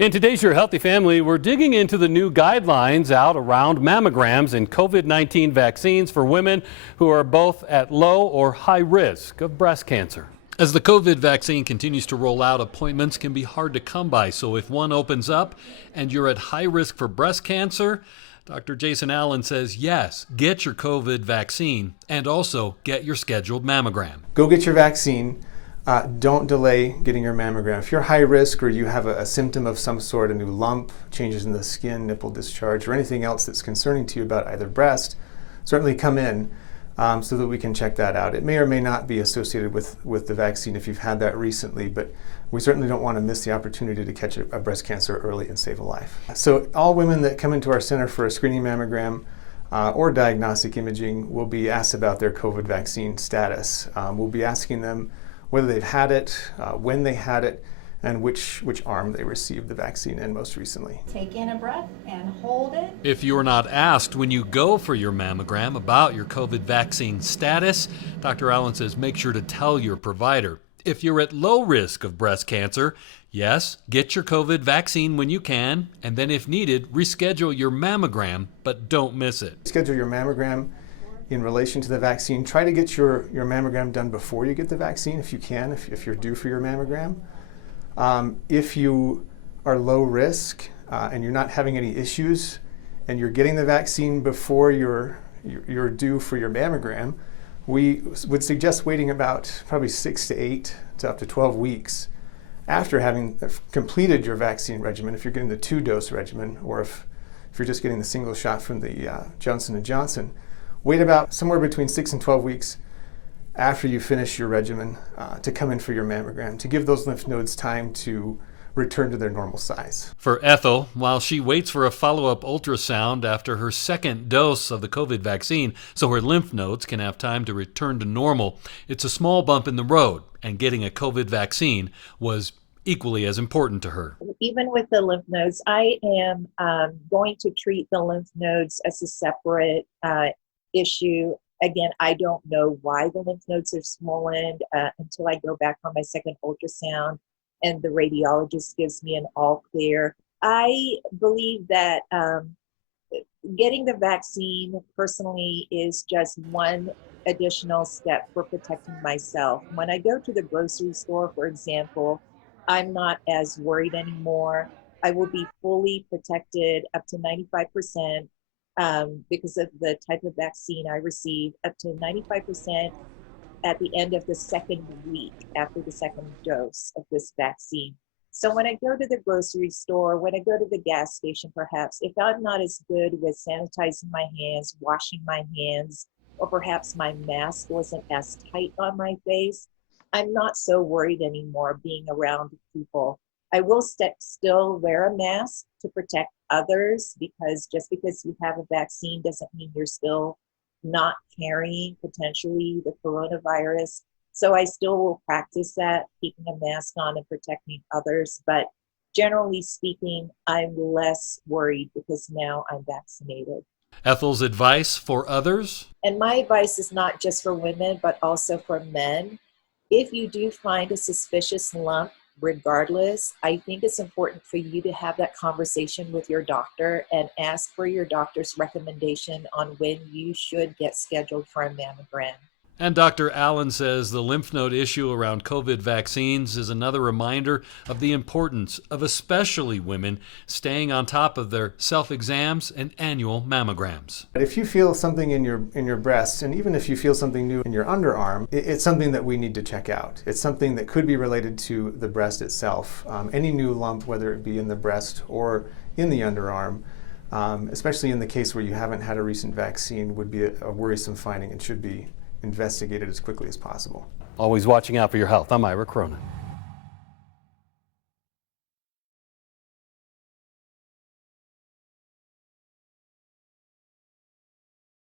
In today's Your Healthy Family, we're digging into the new guidelines out around mammograms and COVID-19 vaccines for women who are both at low or high risk of breast cancer. As the COVID vaccine continues to roll out, appointments can be hard to come by. So if one opens up and you're at high risk for breast cancer, Dr. Jason Allen says yes, get your COVID vaccine and also get your scheduled mammogram. Go get your vaccine. Don't delay getting your mammogram. If you're high risk or you have a symptom of some sort, a new lump, changes in the skin, nipple discharge, or anything else that's concerning to you about either breast, certainly come in so that we can check that out. It may or may not be associated with the vaccine if you've had that recently, but we certainly don't want to miss the opportunity to catch a breast cancer early and save a life. So all women that come into our center for a screening mammogram or diagnostic imaging will be asked about their COVID vaccine status. We'll be asking them whether they've had it, when they had it, and which arm they received the vaccine in most recently. Take in a breath and hold it. If you're not asked when you go for your mammogram about your COVID vaccine status, Dr. Allen says make sure to tell your provider. If you're at low risk of breast cancer, yes, get your COVID vaccine when you can, and then if needed, reschedule your mammogram, but don't miss it. Schedule your mammogram in relation to the vaccine. Try to get your mammogram done before you get the vaccine if you can, if you're due for your mammogram. If you are low risk and you're not having any issues and you're getting the vaccine before you're due for your mammogram, we would suggest waiting about probably 6 to 8 to up to 12 weeks after having completed your vaccine regimen, if you're getting the 2-dose regimen, or if you're just getting the single shot from the Johnson & Johnson. Wait about somewhere between 6 and 12 weeks after you finish your regimen to come in for your mammogram, to give those lymph nodes time to return to their normal size. For Ethel, while she waits for a follow-up ultrasound after her second dose of the COVID vaccine so her lymph nodes can have time to return to normal, it's a small bump in the road, and getting a COVID vaccine was equally as important to her. Even with the lymph nodes, I am going to treat the lymph nodes as a separate issue. Again, I don't know why the lymph nodes are swollen until I go back on my second ultrasound and the radiologist gives me an all clear. I believe that getting the vaccine personally is just one additional step for protecting myself. When I go to the grocery store, for example, I'm not as worried anymore. I will be fully protected up to 95%. Because of the type of vaccine I received, up to 95% at the end of the second week after the second dose of this vaccine. So when I go to the grocery store, when I go to the gas station perhaps, if I'm not as good with sanitizing my hands, washing my hands, or perhaps my mask wasn't as tight on my face, I'm not so worried anymore being around people. I will still wear a mask to protect others, because just because you have a vaccine doesn't mean you're still not carrying potentially the coronavirus. So I still will practice that, keeping a mask on and protecting others. But generally speaking, I'm less worried because now I'm vaccinated. Ethel's advice for others? And my advice is not just for women, but also for men. If you do find a suspicious lump, regardless, I think it's important for you to have that conversation with your doctor and ask for your doctor's recommendation on when you should get scheduled for a mammogram. And Dr. Allen says the lymph node issue around COVID vaccines is another reminder of the importance of especially women staying on top of their self-exams and annual mammograms. If you feel something in your breast, and even if you feel something new in your underarm, it's something that we need to check out. It's something that could be related to the breast itself. Any new lump, whether it be in the breast or in the underarm, especially in the case where you haven't had a recent vaccine, would be a worrisome finding and should be investigated as quickly as possible. Always watching out for your health. I'm Ira Cronin.